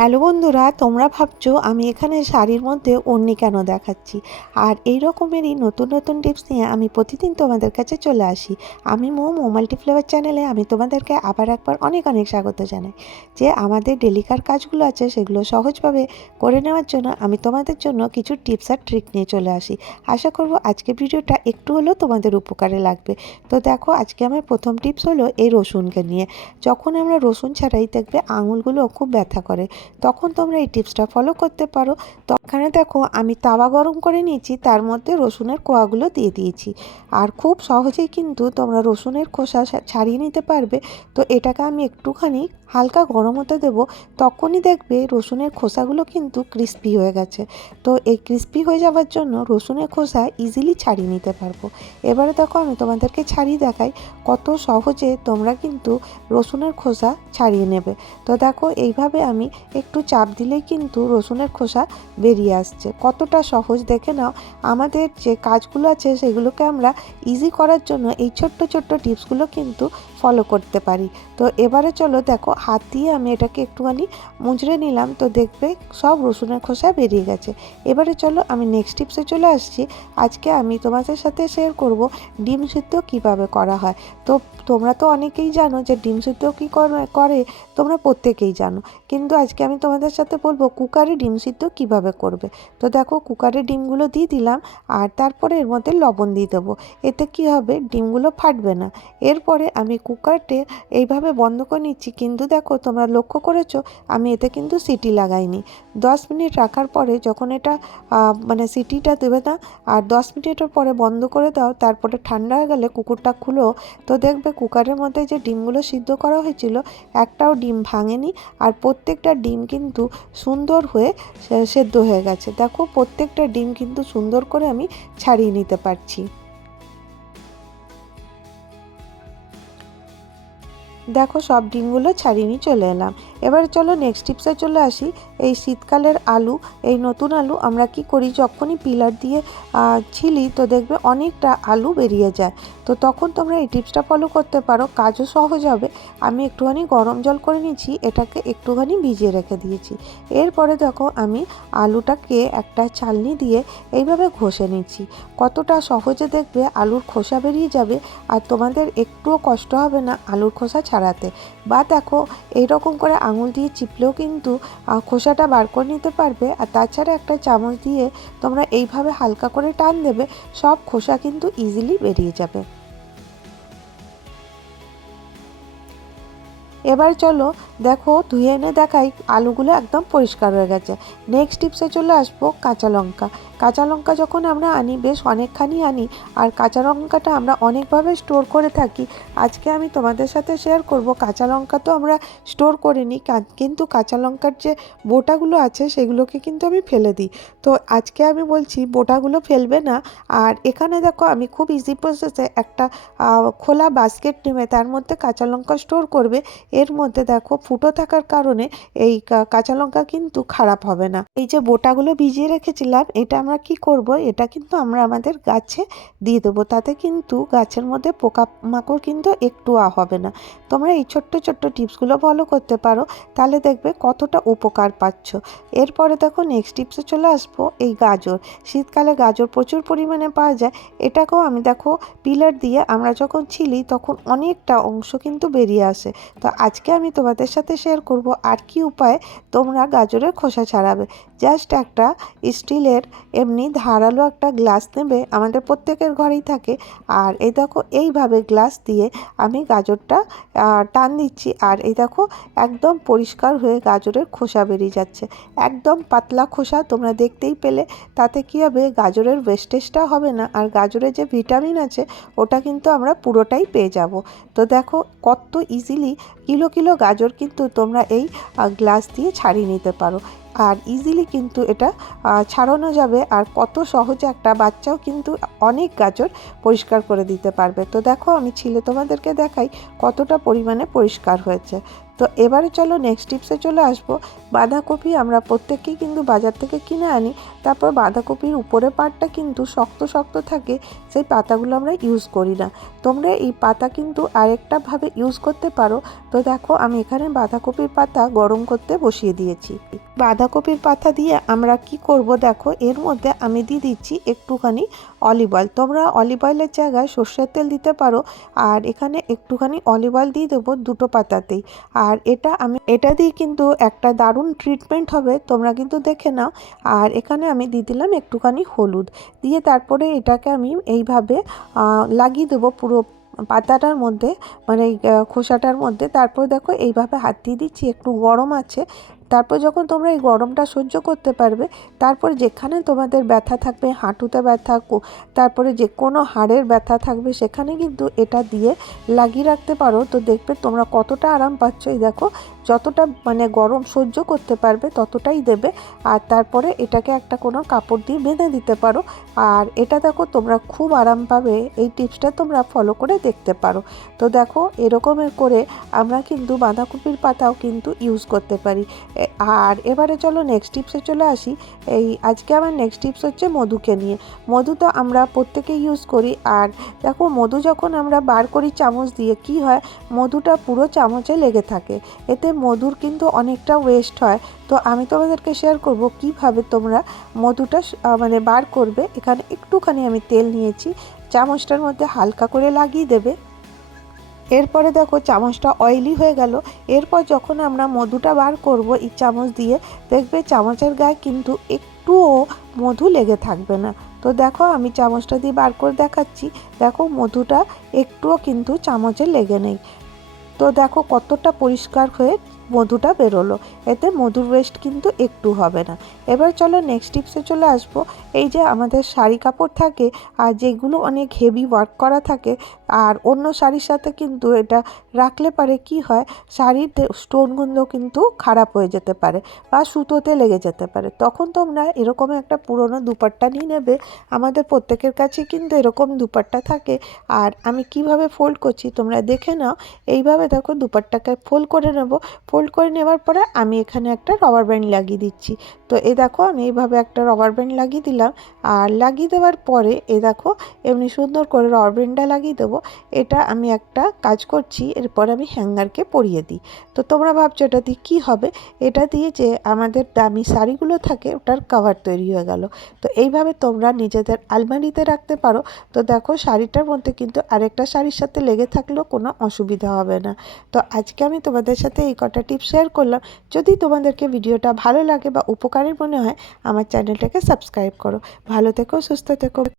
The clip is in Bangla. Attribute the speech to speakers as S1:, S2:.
S1: হ্যালো বন্ধুরা, তোমরা ভাবছ আমি এখানে শাড়ির মধ্যে ওড়নি কেন দেখাচ্ছি? আর এই রকমেরই নতুন নতুন টিপস নিয়ে আমি প্রতিদিন তোমাদের কাছে চলে আসি। আমি মোমো মাল্টিফ্লেভার চ্যানেলে আমি তোমাদেরকে আবার একবার অনেক অনেক স্বাগত জানাই। যে আমাদের ডেলিকার কাজগুলো আছে সেগুলো সহজভাবে করে নেওয়ার জন্য আমি তোমাদের জন্য কিছু টিপস আর ট্রিক নিয়ে চলে আসি। আশা করব আজকের ভিডিওটা একটু হলেও তোমাদের উপকারে লাগবে। তো দেখো, আজকে আমার প্রথম টিপস হলো এই রসুনকে নিয়ে। যখন আমরা রসুন ছাড়াই দেখবে আঙুলগুলো খুব ব্যথা করে। তখন তোমরা এই টিপসটা ফলো করতে পারো। তো এখানে দেখো, আমি তাওয়া গরম করে নিয়েছি, তার মধ্যে রসুনের কোয়াগুলো দিয়ে দিয়েছি। আর খুব সহজেই কিন্তু তোমরা রসুনের খোসা ছাড়িয়ে নিতে পারবে। তো এটাকে আমি একটুখানি হালকা গরম হতে দেবো, তখনই দেখবে রসুনের খোসাগুলো কিন্তু ক্রিস্পি হয়ে গেছে। তো এই ক্রিস্পি হয়ে যাওয়ার জন্য রসুনের খোসা ইজিলি ছাড়িয়ে নিতে পারব। এবারে দেখো আমি তোমাদেরকে ছাড়িয়ে দেখাই কত সহজে তোমরা কিন্তু রসুনের খোসা ছাড়িয়ে নেবে। তো দেখো এইভাবে আমি একটু চাপ দিলেই কিন্তু রসুনের খোসা বেরিয়ে আসছে। কতটা সহজ দেখে নাও। আমাদের যে কাজগুলো আছে সেগুলোকে আমরা ইজি করার জন্য এই ছোট্ট ছোট্ট টিপসগুলো কিন্তু ফলো করতে পারি। তো এবারে চলো দেখো, হাত দিয়ে আমি এটাকে একটুখানি মুচড়ে নিলাম। তো দেখবে সব রসুনের খোসা বেরিয়ে গেছে। এবারে চলো আমি নেক্সট টিপসে চলে আসছি। আজকে আমি তোমাদের সাথে শেয়ার করব ডিম সিদ্ধ কীভাবে করা হয়। তো তোমরা তো অনেকেই জানো যে ডিম সিদ্ধ কী করে তোমরা প্রত্যেকেই জানো। কিন্তু আজকে আমি তোমাদের সাথে বলব কুকারে ডিম সিদ্ধ কীভাবে করবে। তো দেখো কুকারে ডিমগুলো দিয়ে দিলাম, আর তারপরে এর মধ্যে লবণ দিয়ে দেবো। এতে কি হবে? ডিমগুলো ফাটবে না। এরপরে আমি কুকারটে এইভাবে বন্ধ করে নিচ্ছি। কিন্তু দেখো তোমরা লক্ষ্য করেছ, আমি এতে কিন্তু সিটি লাগাইনি। দশ মিনিট রাখার পরে যখন এটা মানে সিটিটা দেবে না, আর দশ মিনিটের পরে বন্ধ করে দাও, তারপরে ঠান্ডা হয়ে গেলে কুকুরটা খুলো। তো দেখবে কুকারের মধ্যে যে ডিমগুলো সিদ্ধ করা হয়েছিল, একটাও ডিম ভাঙেনি আর প্রত্যেকটা ডিম কিন্তু সুন্দর হয়ে সেদ্ধ হয়ে গেছে। দেখো, প্রত্যেকটা ডিম কিন্তু সুন্দর করে আমি ছাড়িয়ে নিতে পারছি। দেখো সব ডিমগুলো ছাড়িয়ে নিয়ে চলে এলাম। এবার চলো নেক্সট টিপসে চলে আসি। এই শীতকালের আলু, এই নতুন আলু আমরা কি করি? যখনই পিলার দিয়ে ছিলি তো দেখবে অনেকটা আলু বেরিয়ে যায়। তো তখন তোমরা এই টিপসটা ফলো করতে পারো। কাজও সহজ হবে। আমি একটুখানি গরম জল করে নিয়েছি, এটাকে একটুখানি ভিজিয়ে রেখে দিয়েছি। এরপরে দেখো আমি আলুটাকে একটা চালনি দিয়ে এইভাবে ঘষে নিচ্ছি। কতটা সহজে দেখবে আলুর খোসা বেরিয়ে যাবে। আর তোমাদের একটুও কষ্ট হবে না আলুর খোসা ছাড়াতে বা দেখো, এইরকম করে আঙুল দিয়ে চিপলেও কিন্তু খোসাটা বার করে নিতে পারবে। আর তাছাড়া একটা চামচ দিয়ে তোমরা এইভাবে হালকা করে টান দেবে, সব খোসা কিন্তু ইজিলি বেরিয়ে যাবে। এবার চলো দেখো, ধুয়ে এনে দেখাই, আলুগুলো একদম পরিষ্কার হয়ে গেছে। নেক্সট টিপসে চলে আসব কাঁচা লঙ্কা। কাঁচা লঙ্কা যখন আমরা আনি, বেশ অনেকখানি আনি, আর কাঁচা লঙ্কাটা আমরা অনেকভাবে স্টোর করে থাকি, আজকে আমি তোমাদের সাথে শেয়ার করব, কাঁচা লঙ্কা তো আমরা স্টোর করে নিই কিন্তু কাঁচা লঙ্কার যে বোটাগুলো আছে, সেগুলোকে কিন্তু আমি ফেলে দিই। তো আজকে আমি বলছি, বোটাগুলো ফেলবে না, আর এখানে দেখো, আমি খুব ইজি প্রসেসে একটা খোলা বাস্কেট নেবে, তার মধ্যে কাঁচা লঙ্কা স্টোর করবে, এর মধ্যে দেখো ফুটো থাকার কারণে এই কাঁচা লঙ্কা কিন্তু খারাপ হবে না। এই যে বোটাগুলো ভিজিয়ে রেখেছিলাম, এটা আমরা কি করব? এটা কিন্তু আমরা আমাদের গাছে দিয়ে দেবো। তাতে কিন্তু গাছের মধ্যে পোকা মাকড় কিন্তু একটু হবে না। তোমরা এই ছোট্ট ছোট্ট টিপসগুলো ফলো করতে পারো। তাহলে দেখবে কতটা উপকার পাচ্ছ। এরপরে দেখো নেক্সট টিপসে চলে আসব, এই গাজর। শীতকালে গাজর প্রচুর পরিমাণে পাওয়া যায়। এটাকেও আমি দেখো পিলার দিয়ে আমরা যখন ছিলি, তখন অনেকটা অংশ কিন্তু বেরিয়ে আসে। তো আজকে আমি তোমাদের সাথে শেয়ার করব আর কি উপায় তোমরা গাজরের খোসা ছাড়াবে। জাস্ট একটা স্টিলের এমনি ধারালো একটা গ্লাস নেবে, আমাদের প্রত্যেকের ঘরেই থাকে। আর এই দেখো, এইভাবে গ্লাস দিয়ে আমি গাজরটা টান দিচ্ছি। আর এই দেখো, একদম পরিষ্কার হয়ে গাজরের খোসা বেরিয়ে যাচ্ছে। একদম পাতলা খোসা, তোমরা দেখতেই পেলে। তাতে কী হবে, গাজরের ওয়েস্টেজটা হবে না। আর গাজরের যে ভিটামিন আছে, ওটা কিন্তু আমরা পুরোটাই পেয়ে যাব। তো দেখো, কত ইজিলি কিলো কিলো গাজর কিন্তু তোমরা এই গ্লাস দিয়ে ছাড়িয়ে নিতে পারো। আর ইজিলি কিন্তু এটা ছাড়ানো যাবে। আর কত সহজে একটা বাচ্চাও কিন্তু অনেক গাজর পরিষ্কার করে দিতে পারবে। তো দেখো, আমি ছিলে তোমাদেরকে দেখাই কতটা পরিমাণে পরিষ্কার হয়েছে। তো এবারে চলো নেক্সট টিপসে চলে আসব। বাঁধাকপি আমরা প্রত্যেকেই কিন্তু বাজার থেকে কিনে আনি, তারপর বাঁধাকপির উপরে পাটটা কিন্তু শক্ত শক্ত থাকে, সেই পাতাগুলো আমরা ইউজ করি না। তোমরা এই পাতা কিন্তু আরেকটাভাবে ইউজ করতে পারো। তো দেখো, আমি এখানে বাঁধাকপির পাতা গরম করতে বসিয়ে দিয়েছি। বাঁধাকপির পাতা দিয়ে আমরা কি করব দেখো, এর মধ্যে আমি দিয়ে দিচ্ছি একটুখানি অলিভ অয়েল তোমরা অলিভ অয়েলের জায়গায় সর্ষের তেল দিতে পারো, আর এখানে একটুখানি অলিভ অয়েল দিয়ে দেবো দুটো পাতাতেই। আর এটা আমি, এটা দিয়ে কিন্তু একটা দারুণ ট্রিটমেন্ট হবে, তোমরা কিন্তু দেখে নাও। আর এখানে আমি দিয়ে দিলাম একটুখানি হলুদ। দিয়ে তারপরে এটাকে আমি এইভাবে লাগিয়ে দেবো পুরো পাতাটার মধ্যে মানে খোসাটার মধ্যে। তারপর দেখো এইভাবে হাত দিয়ে দিচ্ছি, একটু গরম আছে। তারপর যখন তোমরা এই গরমটা সহ্য করতে পারবে, তারপর যেখানে তোমাদের ব্যথা থাকবে, হাঁটুতে ব্যথা তারপরে যে কোনো হাড়ের ব্যথা থাকবে, সেখানে কিন্তু এটা দিয়ে লাগিয়ে রাখতে পারো। তো দেখবে তোমরা কতটা আরাম পাচ্ছ। এই দেখো, যতটা মানে গরম সহ্য করতে পারবে, ততটাই দেবে। আর তারপরে এটাকে একটা কোনো কাপড় দিয়ে বেঁধে দিতে পারো। আর এটা দেখো, তোমরা খুব আরাম পাবে। এই টিপসটা তোমরা ফলো করে দেখতে পারো। তো দেখো এরকমের করে আমরা কিন্তু বাঁধাকপির পাতাও কিন্তু ইউজ করতে পারি। আর এবারে চলো নেক্সট টিপসে চলে আসি। এই আজকে আমার নেক্সট টিপস হচ্ছে মধুকে নিয়ে। মধু তো আমরা প্রত্যেকে ইউজ করি আর দেখো মধু যখন আমরা বার করি চামচ দিয়ে কি হয়? মধুটা পুরো চামচে লেগে থাকে। এতে মধুর কিন্তু অনেকটা ওয়েস্ট হয়। তো আমি তোমাদেরকে শেয়ার করব কীভাবে তোমরা মধুটা মানে বার করবে। এখানে একটুখানি আমি তেল নিয়েছি। চামচটার মধ্যে হালকা করে লাগিয়ে দেবে। এরপরে দেখো চামচটা অয়েলি হয়ে গেল। এরপর যখন আমরা মধুটা বার করব এই চামচ দিয়ে, দেখবে চামচের গায়ে কিন্তু একটুও মধু লেগে থাকবে না। তো দেখো আমি চামচটা দিয়ে বার করে দেখাচ্ছি। দেখো মধুটা একটুও কিন্তু চামচে লেগে নেই। তো দেখো কতটা পরিষ্কার হয়ে মধুটা বেরোলো। এতে মধুর ওয়েস্ট কিন্তু একটু হবে না। এবার চলো নেক্সট টিপসে চলে আসব। এই যে আমাদের শাড়ি কাপড় থাকে আর যেগুলো অনেক হেভি ওয়ার্ক করা থাকে, আর অন্য শাড়ির সাথে কিন্তু এটা রাখলে পারে কি হয়, শাড়ির স্টোনগুলো কিন্তু খারাপ হয়ে যেতে পারে বা সুতোতে লেগে যেতে পারে। তখন তোমরা এরকম একটা পুরনো দুপাট্টা নিয়ে নেবে। আমাদের প্রত্যেকের কাছে কিন্তু এরকম দুপাট্টা থাকে। আর আমি কীভাবে ফোল্ড করছি তোমরা দেখে নাও। এইভাবে দেখো দুপাট্টাকে ফোল্ড করে নেব। ফোল্ড করে নেওয়ার পরে আমি এখানে একটা রবার ব্যান্ড লাগিয়ে দিচ্ছি। তো এ দেখো আমি এইভাবে একটা রবার ব্যান্ড লাগিয়ে দিলাম। আর লাগিয়ে দেওয়ার পরে এ দেখো এমনি সুন্দর করে রবার ব্যান্ডটা লাগিয়ে দেবো। এটা আমি একটা কাজ করছি, এরপর আমি হ্যাঙ্গারকে পরিয়ে দিই। তো তোমরা ভাবছ এটা দিয়ে কী হবে? এটা দিয়ে যে আমাদের দামি শাড়িগুলো থাকে, ওটার কভার তৈরি হয়ে গেল। তো এইভাবে তোমরা নিজেদের আলমারিতে রাখতে পারো। তো দেখো শাড়িটার মধ্যে কিন্তু আরেকটা শাড়ির সাথে লেগে থাকলেও কোনো অসুবিধা হবে না। তো আজকে আমি তোমাদের সাথে এই কটা টিপস শেয়ার করলাম। যদি তোমাদেরকে ভিডিওটা ভালো লাগে বা উপকারের মনে হয় আমার চ্যানেলটাকে সাবস্ক্রাইব করো। ভালো থেকো সুস্থ থেকো।